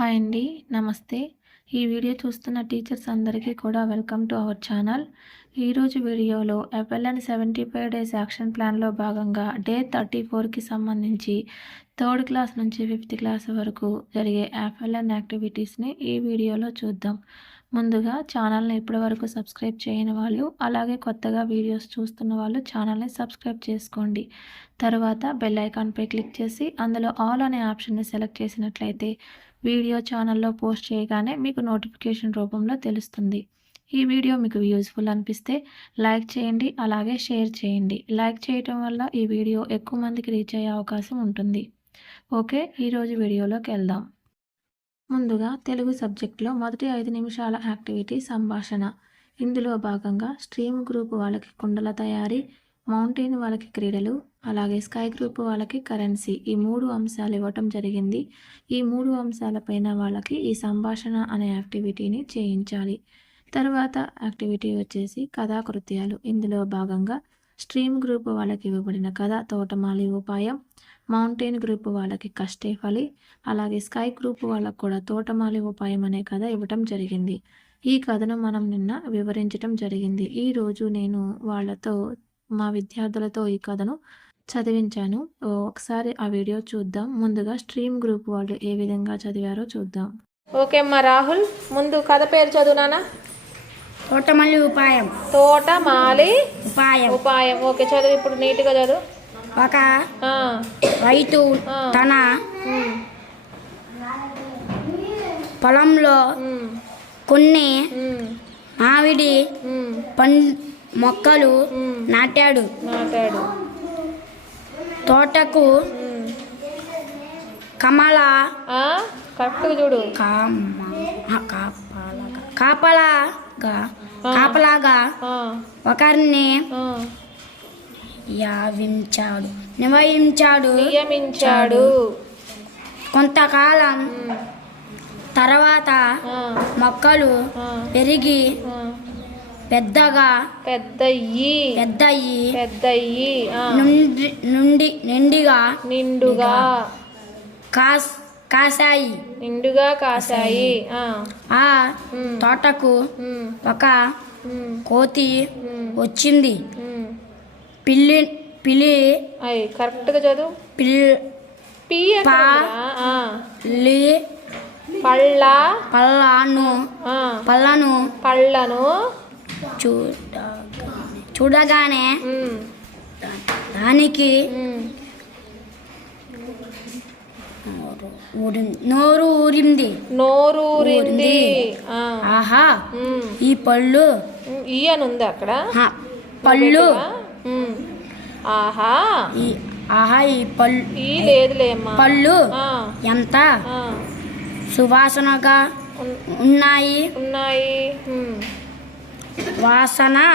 Hi అండి. నమస్తే. ఈ వీడియో చూస్తున్న టీచర్స్ అందరికీ కూడా వెల్కమ్ టు అవర్ ఛానల్. ఈరోజు వీడియోలో FLN 75 డేస్ యాక్షన్ ప్లాన్లో భాగంగా డే 34కి సంబంధించి థర్డ్ క్లాస్ నుంచి 5th క్లాస్ వరకు జరిగే FLN యాక్టివిటీస్ని ఈ వీడియోలో చూద్దాం. ముందుగా ఛానల్ని ఇప్పటివరకు సబ్స్క్రైబ్ చేయని వాళ్ళు, అలాగే కొత్తగా వీడియోస్ చూస్తున్న వాళ్ళు ఛానల్ని సబ్స్క్రైబ్ చేసుకోండి. తర్వాత బెల్ ఐకాన్పై క్లిక్ చేసి అందులో ఆల్ అనే ఆప్షన్ని సెలెక్ట్ చేసినట్లయితే వీడియో ఛానల్లో పోస్ట్ చేయగానే మీకు నోటిఫికేషన్ రూపంలో తెలుస్తుంది. ఈ వీడియో మీకు యూజ్ఫుల్ అనిపిస్తే లైక్ చేయండి, అలాగే షేర్ చేయండి. లైక్ చేయటం వల్ల ఈ వీడియో ఎక్కువ మందికి రీచ్ అయ్యే అవకాశం ఉంటుంది. ఓకే, ఈరోజు వీడియోలోకి వెళ్దాం. ముందుగా తెలుగు సబ్జెక్ట్లో మొదటి 5 నిమిషాల యాక్టివిటీ సంభాషణ. ఇందులో భాగంగా స్ట్రీమ్ గ్రూప్ వాళ్ళకి కుండల తయారీ, మౌంటైన్ వాళ్ళకి క్రీడలు, అలాగే స్కై గ్రూప్ వాళ్ళకి కరెన్సీ, ఈ 3 అంశాలు ఇవ్వటం జరిగింది. ఈ 3 అంశాలపైన వాళ్ళకి ఈ సంభాషణ అనే యాక్టివిటీని చేయించాలి. తర్వాత యాక్టివిటీ వచ్చేసి కథాకృత్యాలు. ఇందులో భాగంగా స్ట్రీమ్ గ్రూప్ వాళ్ళకి ఇవ్వబడిన కథ తోటమాలి ఉపాయం, మౌంటైన్ గ్రూప్ వాళ్ళకి కష్టే ఫలి, అలాగే స్కై గ్రూప్ వాళ్ళకు కూడా తోటమాలి ఉపాయం అనే కథ ఇవ్వటం జరిగింది. ఈ కథను మనం నిన్న వివరించటం జరిగింది. ఈరోజు నేను వాళ్ళతో, మా విద్యార్థులతో ఈ కథను చదివించాను. ఒకసారి ఆ వీడియో చూద్దాం. ముందుగా స్ట్రీమ్ గ్రూప్ వాళ్ళు ఏ విధంగా చదివారో చూద్దాం. ఓకే అమ్మా రాహుల్, ముందు కథ పేరు చదువునానా. తోటమాలి ఉపాయం. తోటమాలి ఉపాయం. ఉపాయం. ఓకే, చదువు ఇప్పుడు నీట్గా చదువు. ఒక రైతు తన పొలంలో కొన్ని మామిడి మొక్కలు నాటాడు. తోటకు కరెక్ట్గా చూడు. కాపలాగా ఒకరిని నియమించాడు. కొంతకాలం తర్వాత మొక్కలు పెరిగి పెద్దయ్యి నిండుగా కాసాయి. ఆ తోటకు ఒక కోతి వచ్చింది. పిల్లి కరెక్ట్గా చదువు. పళ్ళను చూడగానే దానికి నోరు ఊరింది. ఆహా, ఈ పళ్ళు ఈ అని ఉంది అక్కడ. పళ్ళు ఆహా, ఈ పళ్ళు ఈ లేదులేమ్మా. పళ్ళు ఎంత సువాసనగా ఉన్నాయి. వాసనే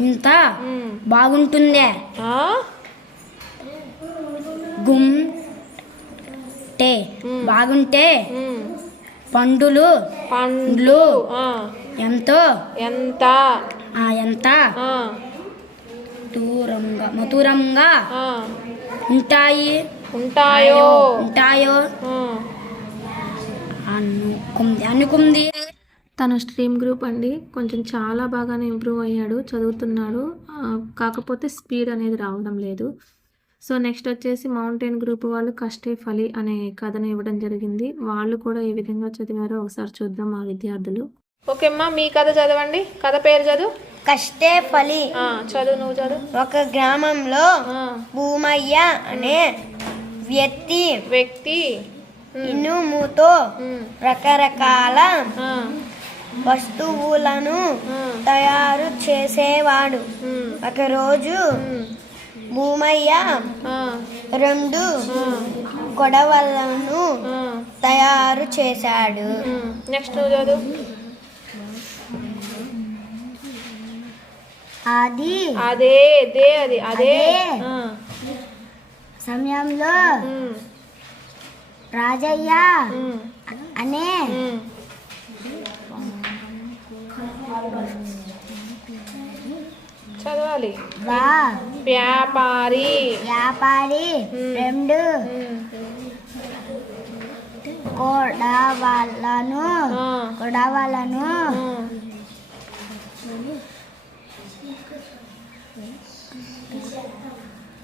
ఇంత బాగుంటుందే. బాగుంటే పండ్లు ఎంత మధురంగా ఉంటాయో అనుకుంది. తను స్ట్రీమ్ గ్రూప్ అండి, కొంచెం చాలా బాగానే ఇంప్రూవ్ అయ్యాడు, చదువుతున్నాడు. కాకపోతే స్పీడ్ అనేది రావడం లేదు. సో నెక్స్ట్ వచ్చేసి మౌంటైన్ గ్రూప్ వాళ్ళు కష్టే ఫలి అనే కథను ఇవ్వడం జరిగింది. వాళ్ళు కూడా ఏ విధంగా చదివారో ఒకసారి చూద్దాం మా విద్యార్థులు. ఓకే అమ్మా, మీ కథ చదవండి. కథ పేరు చదువు. కష్టే ఫలి. చదువు, నువ్వు చదువు. ఒక గ్రామంలో భూమయ్య అనే వ్యక్తి ఇనుముతో రకరకాల వస్తువులను తయారు చేసేవాడు. ఒకరోజు భూమయ్య 2 కొడవళ్ళను తయారు చేశాడు. నెక్స్ట్ నువ్వు చదువు. అదే సమయంలో రాజయ్య అనే చదవాలి. వ్యాపారి 2 కొడవలను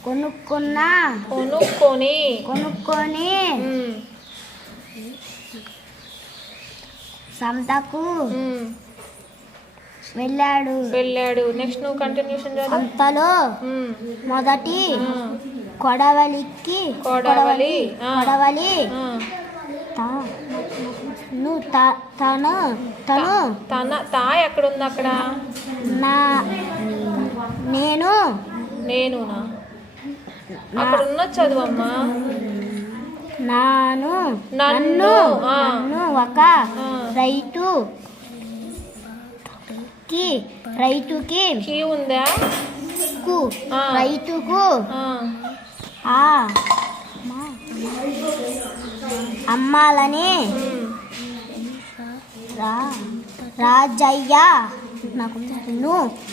కొనుక్కొని సంతకు వెళ్ళాడు. నెక్స్ట్ నువ్వు కంటిన్యూషన్ చదువు. అంతలో మొదటి కొడవలి తను తా ఎక్కడుంది అక్కడ? నేనునా అక్కడ ఉన్న చదువమ్మా. నన్ను ఒక రైతుకి ఉందా? రైతుకు అమ్మాలని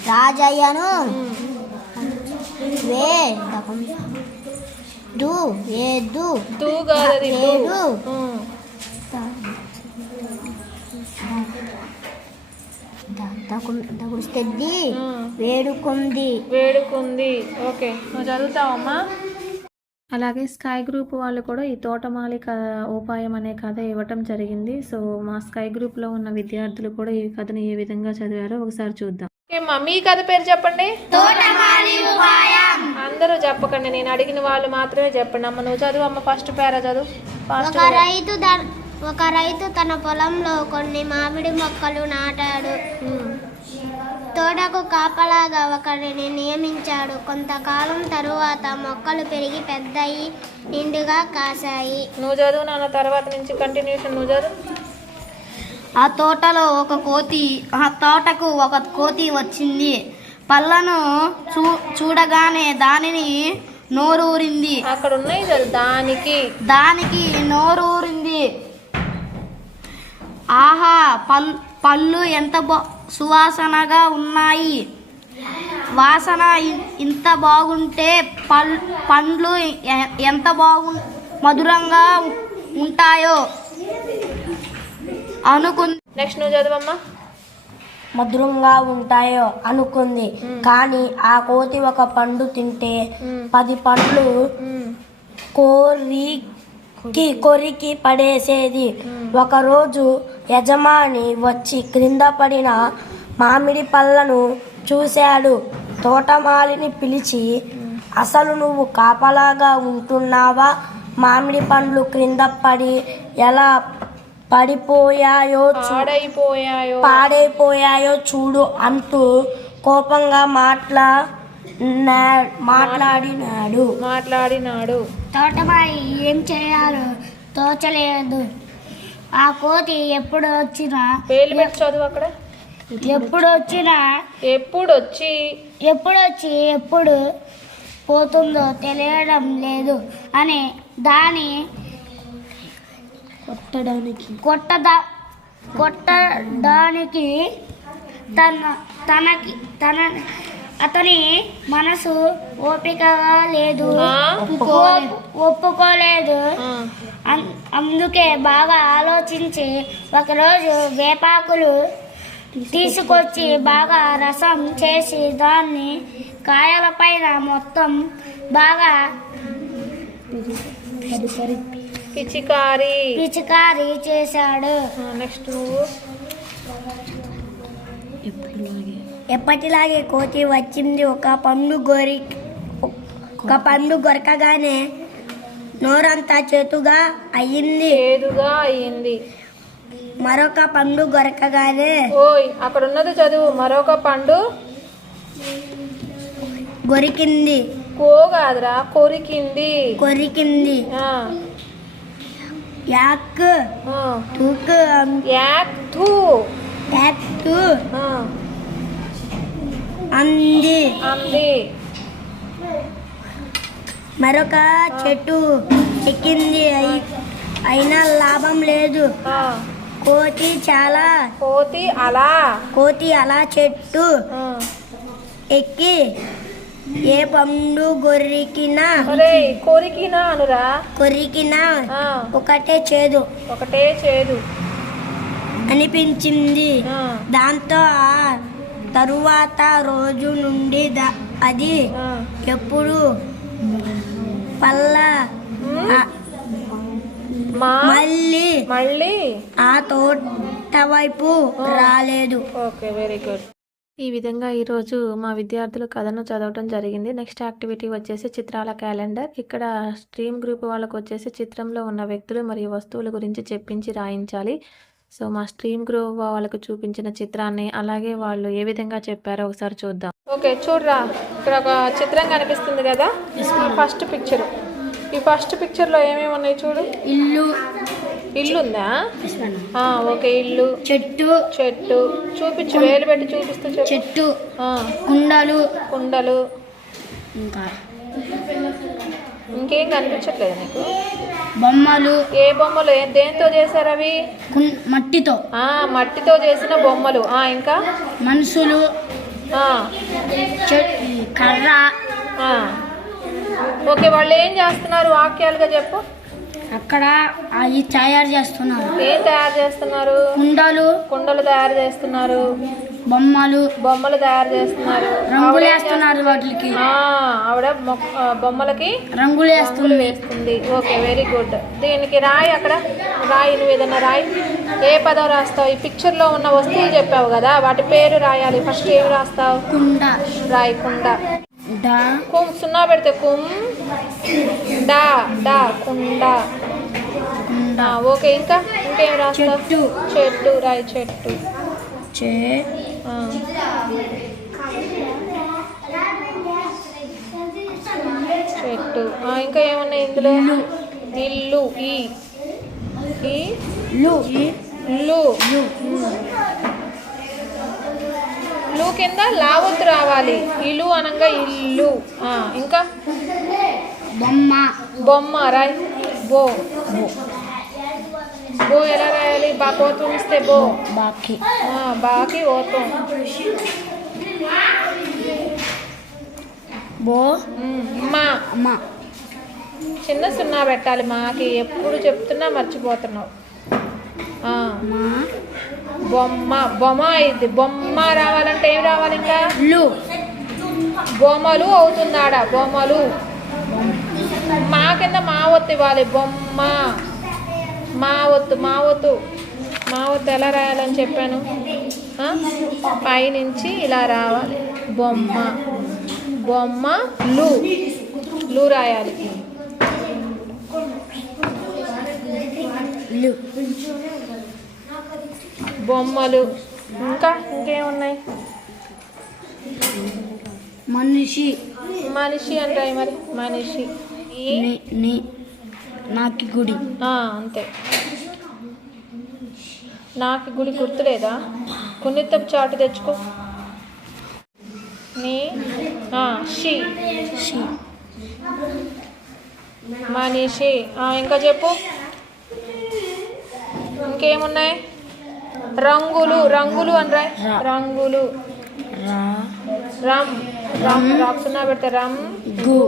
రాజయ్యను వేడుకుంది. ఓకే, నువ్వు చదువుతావమ్మా. అలాగే స్కై గ్రూప్ వాళ్ళు కూడా ఈ తోటమాలి ఉపాయం అనే కథ ఇవ్వటం జరిగింది. సో మా స్కై గ్రూప్లో ఉన్న విద్యార్థులు కూడా ఈ కథను ఏ విధంగా చదివారో ఒకసారి చూద్దాం. మీ కథ పేరు చెప్పండి. అందరూ చెప్పకండి, నేను అడిగిన వాళ్ళు మాత్రమే చెప్పండి. అమ్మ నువ్వు చదువు. అమ్మ ఫస్ట్ పేరా చదువు. ఒక రైతు తన పొలంలో కొన్ని మామిడి మొక్కలు నాటాడు. తోటకు కాపలాగా ఒకరిని నియమించాడు. కొంతకాలం తరువాత మొక్కలు పెరిగి పెద్దయి నిండుగా కాశాయి. నువ్వు చదువు నాన్న, తర్వాత నుంచి కంటిన్యూషన్ నువ్వు చదువు. ఆ తోటకు ఒక కోతి వచ్చింది. పళ్ళను చూడగానే దానిని నోరూరింది. అక్కడ ఉన్నాయి చదువు. దానికి నోరూరింది. ఆహా, పళ్ళు ఎంత సువాసనగా ఉన్నాయి. వాసన ఇంత బాగుంటే పండ్లు ఎంత మధురంగా ఉంటాయో అనుకుంది. నెక్స్ట్ నువ్వు చదవమ్మా. మధురంగా ఉంటాయో అనుకుంది. కానీ ఆ కోతి ఒక పండు తింటే 10 పండ్లు కొరికి పడేసేది. ఒకరోజు యజమాని వచ్చి క్రింద పడిన మామిడి పళ్ళను చూశాడు. తోటమాలిని పిలిచి, అసలు నువ్వు కాపలాగా ఉంటున్నావా? మామిడి పండ్లు క్రింద పడి ఎలా పాడైపోయాయో చూడు అంటూ కోపంగా మాట్లాడినాడు. తోటమాలి ఏం చేయాలో తోచలేదు. ఆ కోతి ఎప్పుడు పోతుందో తెలియడం లేదు అని దాని కొట్టడానికి అతని మనసు ఓపికగా లేదు, ఒప్పుకోలేదు. అందుకే బాగా ఆలోచించి ఒకరోజు వేపాకులు తీసుకొచ్చి బాగా రసం చేసి దాన్ని కాయల పైన మొత్తం బాగా పిచికారీ చేశాడు. నెక్స్ట్ ఎప్పటిలాగే కోతి వచ్చింది. ఒక పండు గొరకగానే నోరంతా చేదుగా అయ్యింది. మరొక పండు గొరకగానే అక్కడ ఉన్నది చదువు. మరొక పండు కొరికింది. కొరికింది. అంది. మరొక చెట్టు ఎక్కింది. అయినా లాభం లేదు. కోతి అలా చెట్టు ఎక్కి ఏ పండు కొరికినా ఒరే కొరికినా అనురా. ఆ, ఒకటే చేదు ఒకటే చేదు. అనిపించింది. ఆ, దాంతో ఆ తరువాత రోజు నుండి అది ఆ. ఎప్పుడు పళ్ళ మళ్ళీ మళ్ళీ ఆ తోట వైపు రాలేదు. Okay, very good. ఈ విధంగా ఈరోజు మా విద్యార్థులు కథను చదవటం జరిగింది. నెక్స్ట్ యాక్టివిటీ వచ్చేసి చిత్రాల క్యాలెండర్. ఇక్కడ స్ట్రీమ్ గ్రూప్ వాళ్ళకు వచ్చేసి చిత్రంలో ఉన్న వ్యక్తులు మరియు వస్తువుల గురించి చెప్పించి రాయించాలి. సో మా స్ట్రీమ్ గ్రూప్ వాళ్ళకు చూపించిన చిత్రాన్ని అలాగే వాళ్ళు ఏ విధంగా చెప్పారో ఒకసారి చూద్దాం. ఓకే, చూడరా, ఇక్కడ ఒక చిత్రం కనిపిస్తుంది కదా. First picture. ఈ ఫస్ట్ పిక్చర్లో ఏమేమి ఉన్నాయి చూడు. ఇల్లు ఉందా? ఓకే, ఇల్లు, చెట్టు చూపించు, వేలు పెట్టి చూపిస్తూ చెప్పు. చెట్టు, ఆ, కుండలు, ఇంకా ఇంకేం కనిపించట్లేదు నీకు? బొమ్మలు. ఏ బొమ్మలు? దేంతో చేశారు అవి? మట్టితో. మట్టితో చేసిన బొమ్మలు. ఇంకా మనుషులు, కర్ర. ఓకే, వాళ్ళు ఏం చేస్తున్నారు వాక్యాలుగా చెప్పు. అక్కడ అవి తయారు చేస్తున్నారు. ఏం తయారు చేస్తున్నారు? కుండలు తయారు చేస్తున్నారు. బొమ్మలు తయారు చేస్తున్నారు. రంగులు వేస్తున్నారు వాటికి. ఆవిడ బొమ్మలకి రంగులు వేస్తుంది. Okay, very good. దీనికి రాయి, అక్కడ రాయి, నువ్వు ఏదన్నా రాయి. ఏ పదం రాస్తావు? ఈ పిక్చర్ లో ఉన్న వస్తువులు చెప్పావు కదా, వాటి పేరు రాయాలి. ఫస్ట్ ఏమి రాస్తావు? కుండ. రాయి, కుండ. సున్నా పెడితే కుమ్ డా కుండ. ఓకే, ఇంకేం రాస్తావు? చెట్టు రాయి, చెట్టు. చెట్టు. ఇంకా ఏమున్నాయి ఇందులో? ఇల్లు. ఇల్లు కింద లావత్తు రావాలి. ఇల్లు అనగా ఇల్లు. ఇంకా బొమ్మ రాయి. బో ఎలా రాయాలి? ఓతం ఇస్తే బో. బాకి ఓతం. మా చిన్న సున్నా పెట్టాలి. మాకి ఎప్పుడు చెప్తున్నా మర్చిపోతున్నావు. బొమ్మ అయింది. బొమ్మ రావాలంటే ఏం రావాలి? ఇంకా బొమ్మలు అవుతుందాడ. బొమ్మలు. మా కింద మా ఒత్తు ఇవ్వాలి. బొమ్మ. మా ఒత్తు ఎలా రాయాలని చెప్పాను? పైనుంచి ఇలా రావాలి. బొమ్మ లు రాయాలి. బొమ్మలు. ఇంకేమున్నాయి? మనిషి అంటాయి మరి. మనిషి. నాకి గుడి. అంతే. నాకి గుడి గుర్తులేదా? కొన్నిత్తపు చాటు తెచ్చుకో. మనిషి. ఇంకా చెప్పు. ఇంకేమున్నాయి? రంగులు అని రాయి. రంగులు. రాస్తున్నా పెడితే రమ్ గు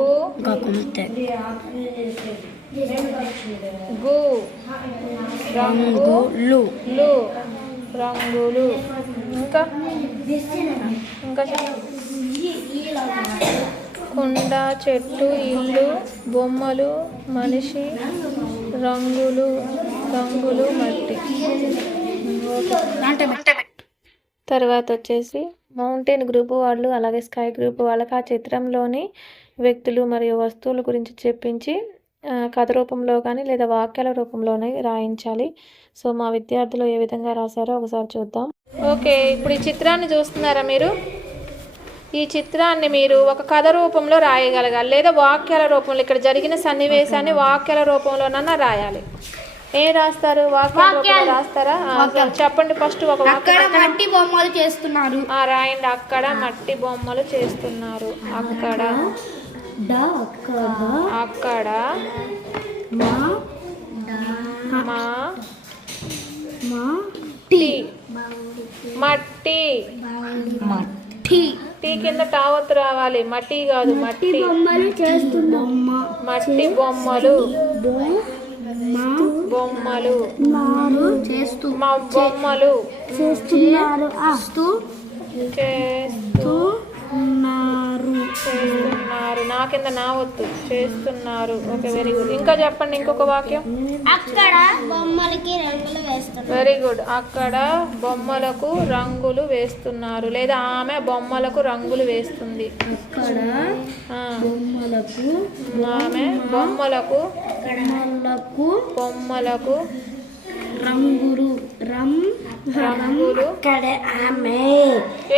రంగులు. ఇంకా కుండ, చెట్టు, ఇల్లు, బొమ్మలు, మనిషి, రంగులు, మట్టి. తర్వాత వచ్చేసి మౌంటైన్ గ్రూప్ వాళ్ళు అలాగే స్కై గ్రూప్ వాళ్ళకి ఆ చిత్రంలోని వ్యక్తులు మరియు వస్తువుల గురించి చెప్పించి కథ రూపంలో కానీ లేదా వాక్యాల రూపంలోనే రాయించాలి. సో మా విద్యార్థులు ఏ విధంగా రాశారో ఒకసారి చూద్దాం. ఓకే, ఇప్పుడు ఈ చిత్రాన్ని చూస్తున్నారా మీరు? ఈ చిత్రాన్ని మీరు ఒక కథ రూపంలో రాయగలగాలి లేదా వాక్యాల రూపంలో. ఇక్కడ జరిగిన సన్నివేశాన్ని వాక్యాల రూపంలోనన్నా రాయాలి. ఏం రాస్తారు? వాక్యాలు రాస్తారా? చెప్పండి. ఫస్ట్ ఒక మట్టి బొమ్మలు చేస్తున్నారు. రాయండి. అక్కడ మట్టి బొమ్మలు చేస్తున్నారు. అక్కడ మట్టి టీ కింద టావత్తు రావాలి. మట్టి కాదు, మట్టి మట్టి బొమ్మలు బొమ్మలు బొమ్మలు చేస్తున్నారు. నా కింద నా వత్తు చేస్తున్నారు. Okay, very good. ఇంకా చెప్పండి ఇంకొక వాక్యం. అక్కడ బొమ్మలకి రంగులు వేస్తున్నారు. Very good. అక్కడ బొమ్మలకు రంగులు వేస్తున్నారు, లేదా ఆమె బొమ్మలకు రంగులు వేస్తుంది. అక్కడ బొమ్మలకు ఆమె బొమ్మలకు రంగులు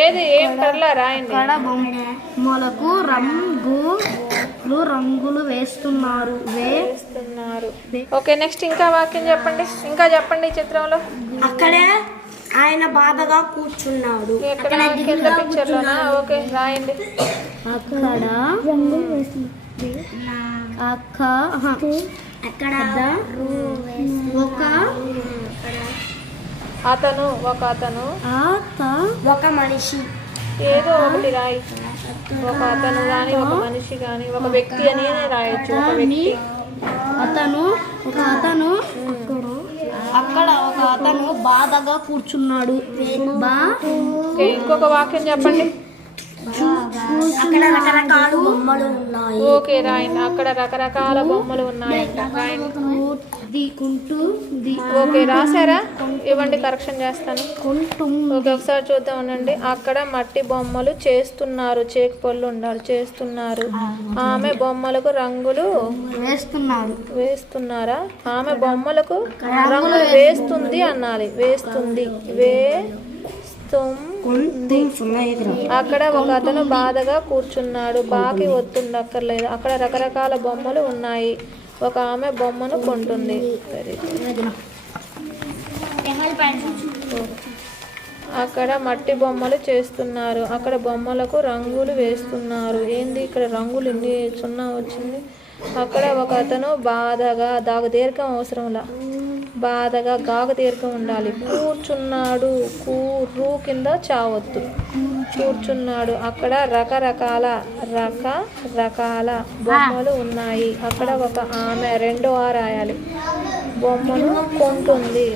ఏది ఏం పర్లా రాయండి. బొమ్మలకు రంగులు వేస్తున్నారు. ఓకే, నెక్స్ట్ ఇంకా వాక్యం చెప్పండి. ఇంకా చెప్పండి. ఈ చిత్రంలో అక్కడే ఆయన బాధగా కూర్చున్నాడు. ఎక్కడ కింద పిక్చర్లోనా? ఓకే, రాయండి. అక్కడ ఒక మనిషి ఏదో ఒకటి రాయి. ఒక అతను కానీ, ఒక మనిషి కానీ, ఒక వ్యక్తి అని రాయొచ్చు. ఒక వ్యక్తి. అక్కడ ఒక అతను బాధగా కూర్చున్నాడు. ఇంకొక వాక్యం చెప్పండి. అక్కడ రకరకాల బొమ్మలు ఉన్నాయి. ఓకే, రాయండి. అక్కడ రకరకాల బొమ్మలు ఉన్నాయంట. రాయండి. ఓకే, రాసారా? ఇవ్వండి, కరెక్షన్ చేస్తాను. ఓకే, ఒకసారి చూద్దాం ఉండండి. అక్కడ మట్టి బొమ్మలు చేస్తున్నారు. చేకు పళ్ళు ఉండాలి. చేస్తున్నారు. ఆమె బొమ్మలకు రంగులు వేస్తున్నారా? ఆమె బొమ్మలకు రంగులు వేస్తుంది అనాలి. వేస్తుంది. అక్కడ ఒక అతను బాధగా కూర్చున్నాడు. బాకి ఒత్తుండక్కర్లేదు. అక్కడ రకరకాల బొమ్మలు ఉన్నాయి. ఒక ఆమె బొమ్మను కొంటుంది. అక్కడ మట్టి బొమ్మలు చేస్తున్నారు. అక్కడ బొమ్మలకు రంగులు వేస్తున్నారు. ఏంది ఇక్కడ రంగులు ఇన్ని సున్నా వచ్చింది? అక్కడ ఒక అతను బాధగా, దాగు దీర్ఘం అవసరంలా, బాధగా గాగు దీర్ఘం ఉండాలి. కూర్చున్నాడు. రూ కింద చావొద్దు. కూర్చున్నాడు. అక్కడ రకరకాల బొమ్మలు ఉన్నాయి. అక్కడ ఒక ఆమె, రెండో ఆ రాయాలి, బొమ్మను కొంటుంది.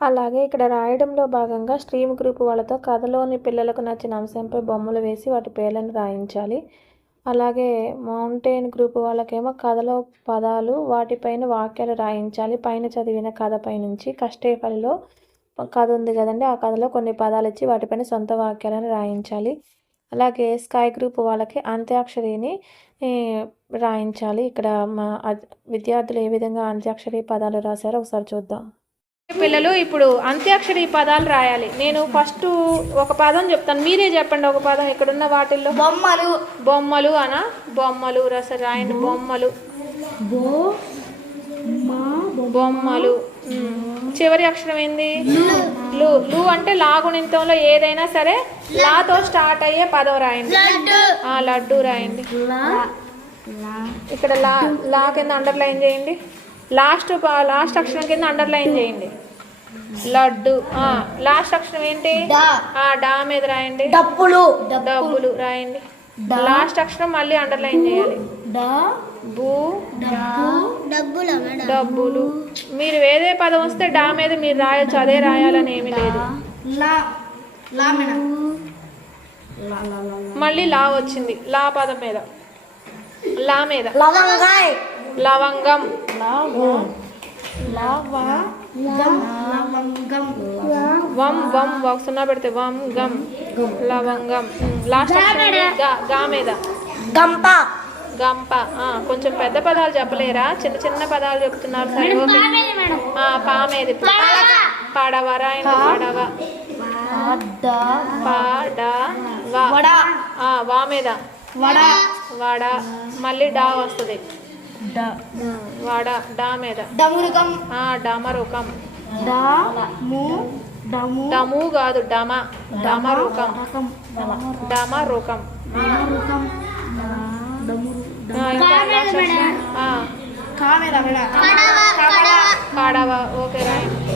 అలాగే ఇక్కడ రాయడంలో భాగంగా స్ట్రీమ్ గ్రూప్ వాళ్ళతో కథలోని పిల్లలకు నచ్చిన అంశంపై బొమ్మలు వేసి వాటి పేర్లను రాయించాలి. అలాగే మౌంటైన్ గ్రూప్ వాళ్ళకేమో కథలో పదాలు, వాటిపైన వాక్యాలు రాయించాలి. పైన చదివిన కథపై నుంచి కష్టేపల్లిలో కథ ఉంది కదండి, ఆ కథలో కొన్ని పదాలు ఇచ్చి వాటిపైన సొంత వాక్యాలను రాయించాలి. అలాగే స్కై గ్రూప్ వాళ్ళకి అంత్యాక్షరిని రాయించాలి. ఇక్కడ మా విద్యార్థులు ఏ విధంగా అంత్యాక్షరి పదాలు రాశారో ఒకసారి చూద్దాం. పిల్లలు ఇప్పుడు అంత్యాక్షరి పదాలు రాయాలి. నేను ఫస్ట్ ఒక పదం చెప్తాను, మీరే చెప్పండి ఒక పదం. ఇక్కడున్న వాటిల్లో బొమ్మలు అనా? బొమ్మలు రాయండి. బొమ్మలు. చివరి అక్షరం ఏంది? లు అంటే లాగుణింతంలో ఏదైనా సరే లాతో స్టార్ట్ అయ్యే పదం రాయండి. లడ్డు రాయండి. ఇక్కడ లా కింద అండర్లైన్ చేయండి. లాస్ట్ అక్షరం కింద అండర్లైన్ చేయండి. లడ్డు. లాస్ట్ అక్షరం ఏంటి? డా మీద రాయండి. డబ్బులు రాయండి. లాస్ట్ అక్షరం మళ్ళీ అండర్లైన్ చేయాలి. డబ్బులు. మీరు ఏదే పదం వస్తే డా మీద మీరు రాయొచ్చు, అదే రాయాలని ఏమీ లేదు. మళ్ళీ లా వచ్చింది. లా పదం మీద, లా మీద లవంగం. వం ఒక సున్నా పెడితే గం లవంగం. లాస్ట్ గా మీద గంప. కొంచెం పెద్ద పదాలు చెప్పలేరా? చిన్న చిన్న పదాలు చెప్తున్నారు. సరే, ఓకే. పామేది పడవ రాయండి. పడవ. వా మీద వడ. మళ్ళీ డా వస్తుంది. వడ. డా మీద డమరుకం. డము కాదు, డమరుకం. కడవ. ఓకే రాయండి.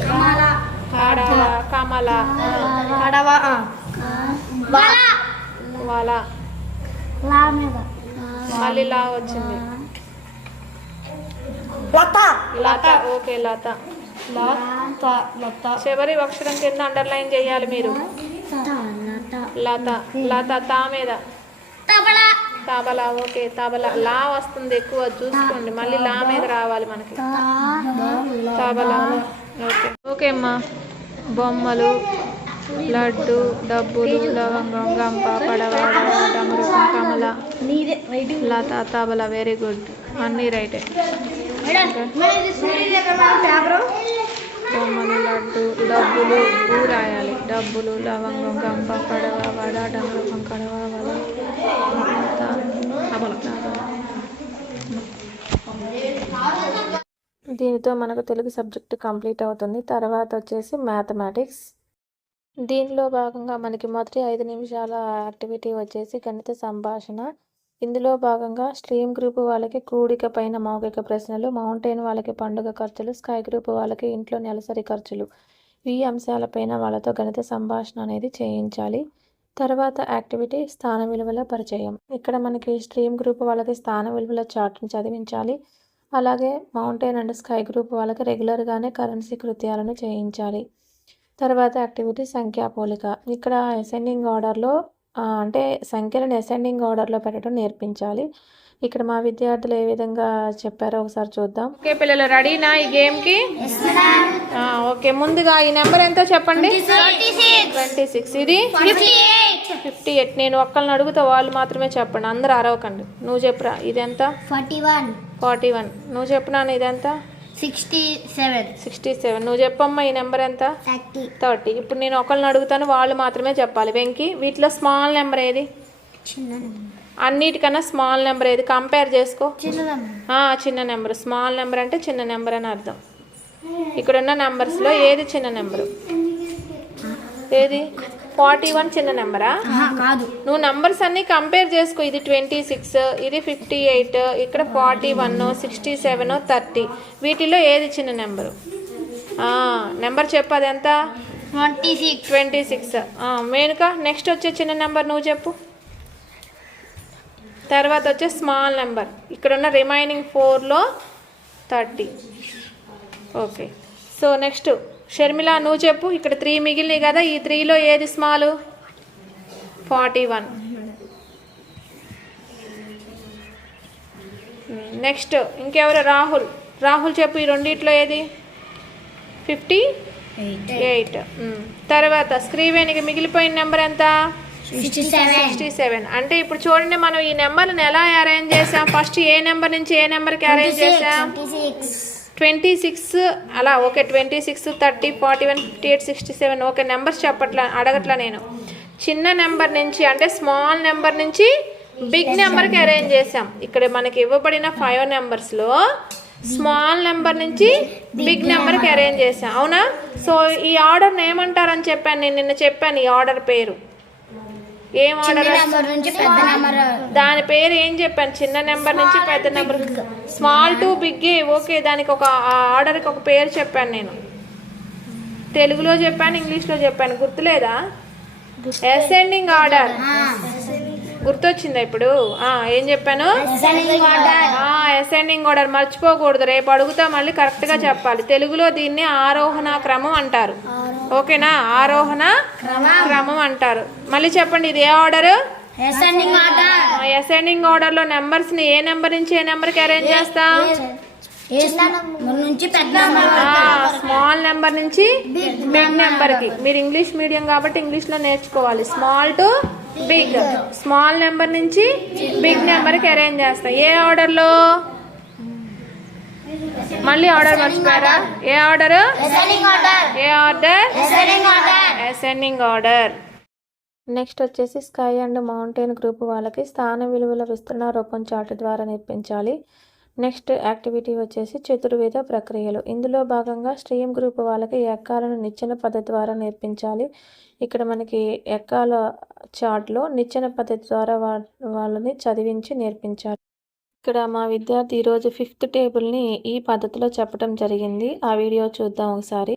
కడవ, కమల, కడవ వల, మళ్ళీ లా వచ్చింది. లత. ఓకే, లత. చివరి అక్షరం కింద అండర్లైన్ చేయాలి మీరు. లత. లత. తా మీద తబలా. ఓకే, తబలా. లా వస్తుంది ఎక్కువ చూసుకోండి, మళ్ళీ లా మీద రావాలి మనకి. తబలా. ఓకే. ఓకే అమ్మా. బొమ్మలు, లడ్డు, డబ్బులు, లవంగం, గంప, పడవ, డమరుకం, కమల, లత, తబలా. వెరీ గుడ్, అన్నీ రైటే. బొమ్మలు, లడ్డు, డబ్బులు, రాయాలి. డబ్బులు, లవంగం, గంప, పడవ, వడ, డమరుకం, కడవ, వల, దీనితో మనకు తెలుగు సబ్జెక్ట్ కంప్లీట్ అవుతుంది. తర్వాత వచ్చేసి మ్యాథమెటిక్స్. దీనిలో భాగంగా మనకి మొదటి 5 నిమిషాల యాక్టివిటీ వచ్చేసి గణిత సంభాషణ. ఇందులో భాగంగా స్ట్రీమ్ గ్రూప్ వాళ్ళకి కూడిక పైన మౌఖిక ప్రశ్నలు, మౌంటైన్ వాళ్ళకి పండుగ ఖర్చులు, స్కై గ్రూప్ వాళ్ళకి ఇంట్లో నెలసరి ఖర్చులు, ఈ అంశాలపైన వాళ్ళతో గణిత సంభాషణ అనేది చేయించాలి. తర్వాత యాక్టివిటీ స్థాన విలువల పరిచయం. ఇక్కడ మనకి స్ట్రీమ్ గ్రూప్ వాళ్ళకి స్థాన విలువల చార్ట్ని చదివించాలి. అలాగే మౌంటైన్ అండ్ స్కై గ్రూప్ వాళ్ళకి రెగ్యులర్గానే కరెన్సీ కృత్యాలను చేయించాలి. తర్వాత యాక్టివిటీ సంఖ్యా పోలిక. ఇక్కడ అసెండింగ్ ఆర్డర్లో అంటే సంఖ్యలను అసెండింగ్ ఆర్డర్లో పెట్టడం నేర్పించాలి. ఇక్కడ మా విద్యార్థులు ఏ విధంగా చెప్పారో ఒకసారి చూద్దాం. ఓకే పిల్లలు, రెడీనా ఈ గేమ్కి? ఓకే, ముందుగా ఈ నెంబర్ ఎంతో చెప్పండి. 26. ఇది 58. నేను ఒక్కళ్ళని అడుగుతా, వాళ్ళు మాత్రమే చెప్పండి, అందరూ అరవకండి. నువ్వు చెప్పురా, ఇది ఎంత? 41. నువ్వు చెప్పు నాన్న, ఇది ఎంత? 67. నువ్వు చెప్పమ్మా, ఈ నెంబర్ ఎంత? 30. ఇప్పుడు నేను ఒకళ్ళని అడుగుతాను, వాళ్ళు మాత్రమే చెప్పాలి. వెంకీ, వీటిలో స్మాల్ నెంబర్ ఏది? అన్నిటికన్నా స్మాల్ నెంబర్ ఏది? కంపేర్ చేసుకో. చిన్న నెంబర్. స్మాల్ నెంబర్ అంటే చిన్న నెంబర్ అని అర్థం. ఇక్కడున్న నెంబర్స్లో ఏది చిన్న నెంబరు? ఏది? 41 చిన్న నెంబరా? నువ్వు నంబర్స్ అన్ని కంపేర్ చేసుకో. ఇది 26, ఇది 58, ఇక్కడ 41, 67, 30. వీటిలో ఏది చిన్న నెంబరు? నెంబర్ చెప్పు, అది ఎంత? 26. మేనుక, నెక్స్ట్ వచ్చే చిన్న నెంబర్ నువ్వు చెప్పు. తర్వాత వచ్చే స్మాల్ నెంబర్. ఇక్కడున్న రిమైనింగ్ 4లో 30. ఓకే, సో నెక్స్ట్ షర్మిల నువ్వు చెప్పు. ఇక్కడ 3 మిగిలినాయి కదా, ఈ 3లో ఏది స్మాల్? 41. నెక్స్ట్ ఇంకెవరు? రాహుల్ చెప్పు, ఈ రెండిట్లో ఏది? 58. తర్వాత స్క్రీవేనికి మిగిలిపోయిన నెంబర్ ఎంత? 67. అంటే ఇప్పుడు చూడండి, మనం ఈ నెంబర్ని ఎలా అరేంజ్ చేసాం? ఫస్ట్ ఏ నెంబర్ నుంచి ఏ నెంబర్కి అరేంజ్ చేసాం? 26 అలా. ఓకే, 26, 30, 41, 58, 67. ఓకే, నెంబర్స్ అడగట్లా నేను. చిన్న నెంబర్ నుంచి అంటే స్మాల్ నెంబర్ నుంచి బిగ్ నెంబర్కి అరేంజ్ చేసాం. ఇక్కడ మనకి ఇవ్వబడిన 5 నెంబర్స్లో స్మాల్ నెంబర్ నుంచి బిగ్ నెంబర్కి అరేంజ్ చేసాం, అవునా? సో ఈ ఆర్డర్ని ఏమంటారని చెప్పాను నేను, నిన్న చెప్పాను ఈ ఆర్డర్ పేరు. ఏం ఆర్డర్? దాని పేరు ఏం చెప్పాను? చిన్న నెంబర్ నుంచి పెద్ద number, small to big. Okay, దానికి ఒక ఆర్డర్కి ఒక పేరు చెప్పాను నేను. తెలుగులో చెప్పాను, ఇంగ్లీష్లో చెప్పాను, గుర్తులేదా? Ascending order. గుర్తొచ్చిందా ఇప్పుడు? ఏం చెప్పాను? Ascending order. మర్చిపోకూడదు, రేపు అడుగుతా, మళ్ళీ కరెక్ట్గా చెప్పాలి. తెలుగులో దీన్ని ఆరోహణ క్రమం అంటారు. ఓకేనా? ఆరోహణ క్రమం అంటారు. మళ్ళీ చెప్పండి, ఇది ఏ ఆర్డర్? అసెండింగ్ ఆర్డర్లో నెంబర్స్ని ఏ నెంబర్ నుంచి ఏ నెంబర్కి అరేంజ్ చేస్తాం? స్మాల్ నెంబర్ నుంచి బిగ్ నెంబర్కి. మీరు ఇంగ్లీష్ మీడియం కాబట్టి ఇంగ్లీష్లో నేర్చుకోవాలి. Small to big. Small number నుంచి బిగ్ నెంబర్కి అరేంజ్ చేస్తాం. ఏ ఆర్డర్లో? మళ్ళీ ఆర్డర్ మర్చిపోయారా? ఏ ఆర్డర్? ఏ ఆర్డర్? Ascending order. నెక్స్ట్ వచ్చేసి స్కై అండ్ మౌంటైన్ గ్రూప్ వాళ్ళకి స్థాన విలువల విస్తరణ రూపం చార్ట్ ద్వారా నేర్పించాలి. నెక్స్ట్ యాక్టివిటీ వచ్చేసి చతుర్వేద ప్రక్రియలు. ఇందులో భాగంగా స్ట్రీమ్ గ్రూప్ వాళ్ళకి ఎక్కాలను నిచ్చెన పద్ధతి ద్వారా నేర్పించాలి. ఇక్కడ మనకి ఎక్కాల చార్ట్లో నిచ్చెన పద్ధతి ద్వారా వాళ్ళని చదివించి నేర్పించాలి. ఇక్కడ మా విద్యార్థి ఈరోజు 5th టేబుల్ని ఈ పద్ధతిలో చెప్పడం జరిగింది. ఆ వీడియో చూద్దాం ఒకసారి.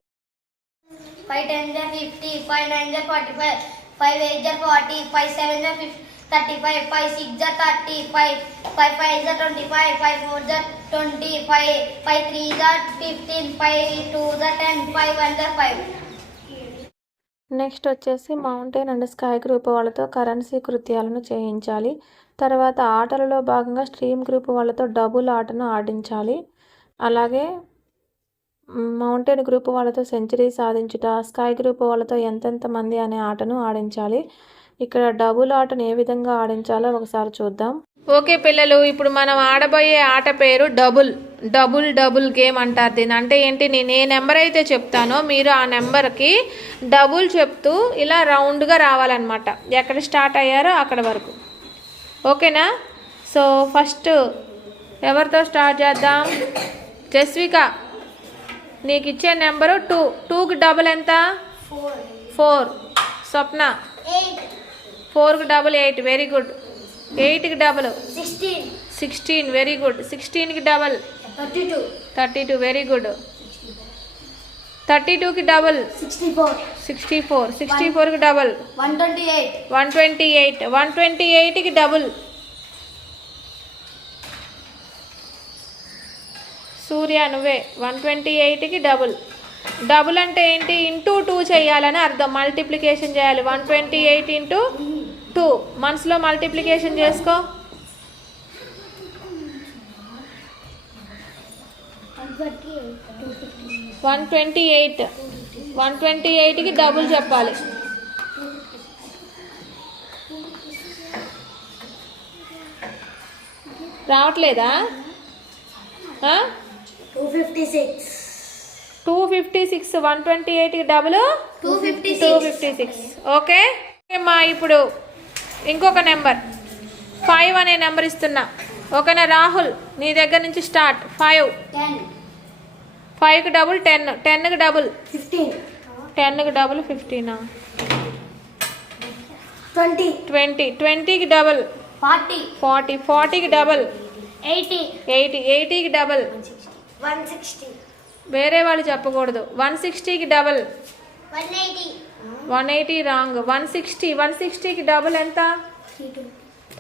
5 10 50, 5 9 45, 5 8 40, 5 7 35, 5 6 30, 5 5 25, 5 4 20, 5 3 15, 5 2 10, 5 1 5. నెక్స్ట్ వచ్చేసి మౌంటైన్ అండ్ స్కై గ్రూప్ వాళ్ళతో కరెన్సీ కృత్యాలను చేయించాలి. తర్వాత ఆటలలో భాగంగా స్ట్రీమ్ గ్రూప్ వాళ్ళతో డబుల్ ఆటను ఆడించాలి. అలాగే మౌంటైన్ గ్రూప్ వాళ్ళతో సెంచరీ సాధించుట, స్కై గ్రూప్ వాళ్ళతో ఎంతెంత మంది అనే ఆటను ఆడించాలి. ఇక్కడ డబుల్ ఆటను ఏ విధంగా ఆడించాలో ఒకసారి చూద్దాం. ఓకే పిల్లలు, ఇప్పుడు మనం ఆడబోయే ఆట పేరు డబుల్ గేమ్ అంటారు దీన్ని. అంటే ఏంటి, నేను ఏ నెంబర్ అయితే చెప్తానో మీరు ఆ నెంబర్కి డబుల్ చెప్తూ ఇలా రౌండ్గా రావాలన్నమాట. ఎక్కడ స్టార్ట్ అయ్యారో అక్కడ వరకు. ఓకేనా? సో ఫస్ట్ ఎవరితో స్టార్ట్ చేద్దాం? జస్విక, నీకు ఇచ్చే నెంబరు 2. 2కి డబుల్ ఎంత? 4. స్వప్న 4కి డబుల్ 8. Very good. 8కి డబుల్ 16. Very good. 16కి డబుల్ 32. Very good. 32కి డబుల్ 64. 64కి డబుల్ 128. 128కి డబుల్ సూర్య నువ్వే. 128కి డబుల్ అంటే ఏంటి? ఇంటూ 2 చేయాలని అర్థం. మల్టిప్లికేషన్ చేయాలి. 128 ఇంటూ 2. మనసులో మల్టిప్లికేషన్ చేసుకో. 128కి డబుల్ చెప్పాలి. రావట్లేదా? 256. 128కి డబుల్ 256. ఓకే మా ఇప్పుడు ఇంకొక నెంబర్ 5 అనే నెంబర్ ఇస్తున్నా. ఓకేనా రాహుల్, నీ దగ్గర నుంచి స్టార్ట్. 5కి డబుల్ 10. 10కి డబుల్ 10కి డబుల్ 15. 20కి డబుల్ 40. 40కి డబుల్ 80. 80కి డబుల్ 160. వేరే వాళ్ళు చెప్పకూడదు. 160కి డబుల్ 180. రాంగ్. 160కి డబుల్ ఎంత?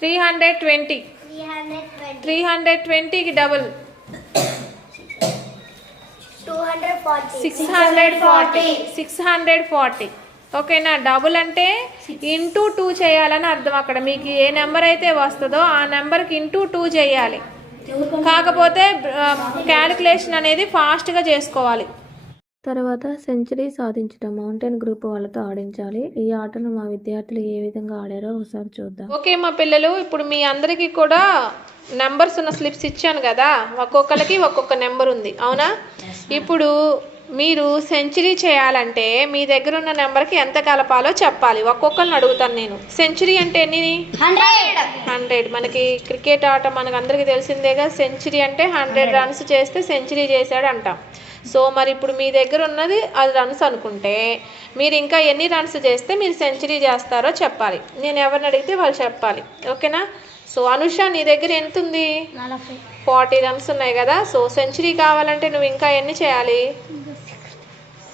320. 320కి డబుల్ 640. ఓకేనా? డబుల్ అంటే ఇంటూ 2 చేయాలని అర్థం. అక్కడ మీకు ఏ నెంబర్ అయితే వస్తుందో ఆ నెంబర్కి ఇంటూ 2 చేయాలి. కాకపోతే క్యాలిక్యులేషన్ అనేది ఫాస్ట్గా చేసుకోవాలి. తర్వాత సెంచరీ సాధించడం మౌంటైన్ గ్రూప్ వాళ్ళతో ఆడించాలి. ఈ ఆటను మా విద్యార్థులు ఏ విధంగా ఆడారో ఒకసారి చూద్దాం. ఓకే మా పిల్లలు, ఇప్పుడు మీ అందరికీ కూడా నెంబర్స్ ఉన్న స్లిప్స్ ఇచ్చాను కదా. ఒక్కొక్కరికి ఒక్కొక్క నెంబర్ ఉంది, అవునా? ఇప్పుడు మీరు సెంచరీ చేయాలంటే మీ దగ్గర ఉన్న నెంబర్కి ఎంత కలపాలో చెప్పాలి. ఒక్కొక్కరిని అడుగుతాను నేను. సెంచరీ అంటే ఎన్ని? 100. మనకి క్రికెట్ ఆట మనకు అందరికీ తెలిసిందేగా. సెంచరీ అంటే 100 రన్స్ చేస్తే సెంచరీ చేశాడు అంటాం. సో మరి ఇప్పుడు మీ దగ్గర ఉన్నది అది రన్స్ అనుకుంటే మీరు ఇంకా ఎన్ని రన్స్ చేస్తే మీరు సెంచరీ చేస్తారో చెప్పాలి. నేను ఎవరిని అడిగితే వాళ్ళు చెప్పాలి. ఓకేనా? సో అనుష, నీ దగ్గర ఎంత ఉంది? 40 రన్స్ ఉన్నాయి కదా. సో సెంచరీ కావాలంటే నువ్వు ఇంకా ఎన్ని చేయాలి?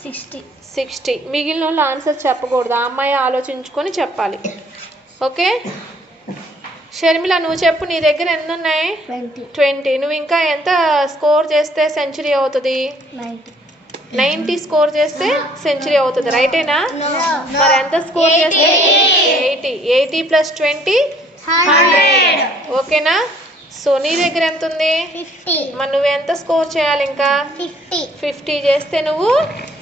60. మిగిలిన వాళ్ళు ఆన్సర్ చెప్పకూడదు. ఆ అమ్మాయి ఆలోచించుకొని చెప్పాలి. ఓకే షర్మిల, నువ్వు చెప్పు, నీ దగ్గర ఎన్ని ఉన్నాయి? 20. నువ్వు ఇంకా ఎంత స్కోర్ చేస్తే సెంచరీ అవుతుంది? 90 స్కోర్ చేస్తే సెంచరీ అవుతుంది. రైటేనా? మరి ఎంత స్కోర్ చేస్తే? 80 + 20 100. ఓకేనా? సో నీ దగ్గర ఎంత ఉంది? 50. మరి నువ్వు ఎంత స్కోర్ చేయాలి? ఇంకా 50 చేస్తే నువ్వు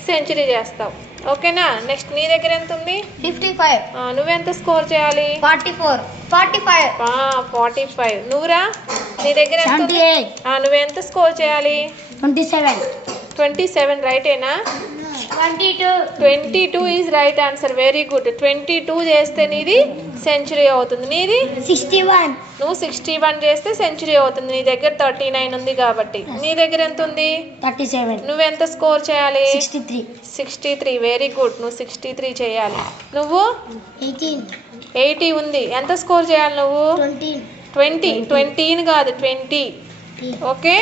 సెంచరీ చేస్తావు. ఓకేనా? నెక్స్ట్ నీ దగ్గర ఎంత ఉంది? 55. నువ్వెంత స్కోర్ చేయాలి? 45. నువ్వురా, నీ దగ్గర ఎంత ఉంది? నువ్వెంత స్కోర్ చేయాలి? 27. రైటేనా? 22 is right answer. Very good. 22 చేస్తే నీది సెంచరీ అవుతుంది. నీది 61. నువ్వు 61 చేస్తే సెంచరీ అవుతుంది. నీ దగ్గర 39 ఉంది కాబట్టి. నీ దగ్గర ఎంత ఉంది? 37. నువ్వెంత స్కోర్ చేయాలి? 63. Very good. నువ్వు 63 చేయాలి. నువ్వు 18. 80 ఉంది. ఎంత స్కోర్ చేయాలి నువ్వు? 20 కాదు, 20. ఓకే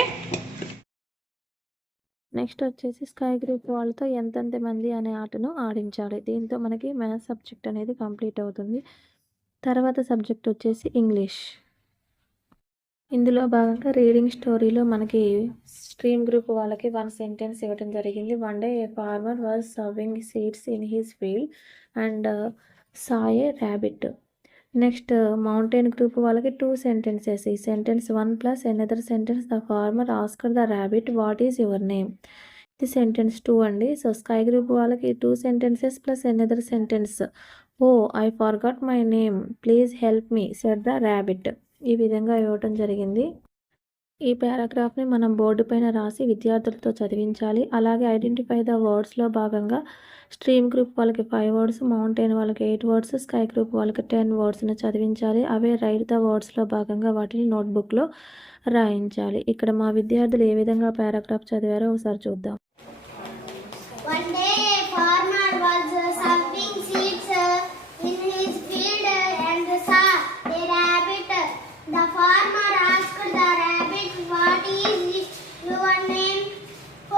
నెక్స్ట్ వచ్చేసి స్కై గ్రూప్ వాళ్ళతో ఎంతెంత మంది అనే ఆటను ఆడించాలి. దీంతో మనకి మ్యాథ్స్ సబ్జెక్ట్ అనేది కంప్లీట్ అవుతుంది. తర్వాత సబ్జెక్ట్ వచ్చేసి ఇంగ్లీష్. ఇందులో భాగంగా రీడింగ్ స్టోరీలో మనకి స్ట్రీమ్ గ్రూప్ వాళ్ళకి 1 సెంటెన్స్ ఇవ్వడం జరిగింది. One day a farmer was serving seeds in his field and saw a rabbit. Next mountain group వాళ్ళకి 2 సెంటెన్సెస్. ఈ sentence 1 plus another sentence the farmer asked the rabbit what is your name. ఇది sentence 2 అండి. So sky group వాళ్ళకి 2 sentences plus another sentence. Oh I forgot my name please help me said the rabbit. ఈ విధంగా ఇవ్వటం జరిగింది. ఈ పారాగ్రాఫ్ని మనం board పైన రాసి విద్యార్థులతో చదివించాలి. అలాగే ఐడెంటిఫై ద వర్డ్స్లో భాగంగా స్ట్రీమ్ గ్రూప్ వాళ్ళకి 5 వర్డ్స్, మౌంటైన్ వాళ్ళకి 8 వర్డ్స్, స్కై గ్రూప్ వాళ్ళకి 10 వర్డ్స్ని చదివించాలి. అవే రైట్ ద వర్డ్స్లో భాగంగా వాటిని నోట్బుక్లో రాయించాలి. ఇక్కడ మా విద్యార్థులు ఏ విధంగా పారాగ్రాఫ్ చదివారో ఒకసారి చూద్దాం. One day a farmer was sowing seeds in his field and saw a rabbit. The farmer asked the rabbit, "What is your name?"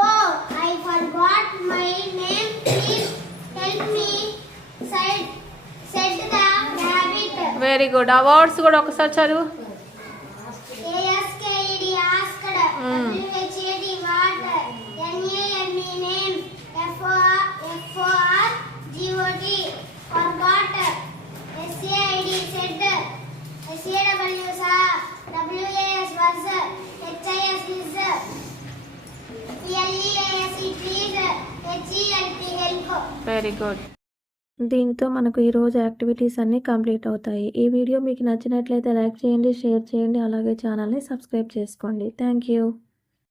"Oh, I forgot my name. Please help me," said the rabbit. Very good. ఆ words కూడా ఒకసారి చదువు. ASKED asked, WHAD what, NAME name, FORGOT, forgot, SAID said, SAW saw, WAS was, HIS is, PLEAS please, HELP help. Very good. దీంతో మనకు ఈరోజు activities అన్నీ complete అవుతాయి. ఈ వీడియో మీకు నచ్చినట్లయితే లైక్ చేయండి, షేర్ చేయండి, అలాగే ఛానల్ని సబ్స్క్రైబ్ చేసుకోండి. Thank you.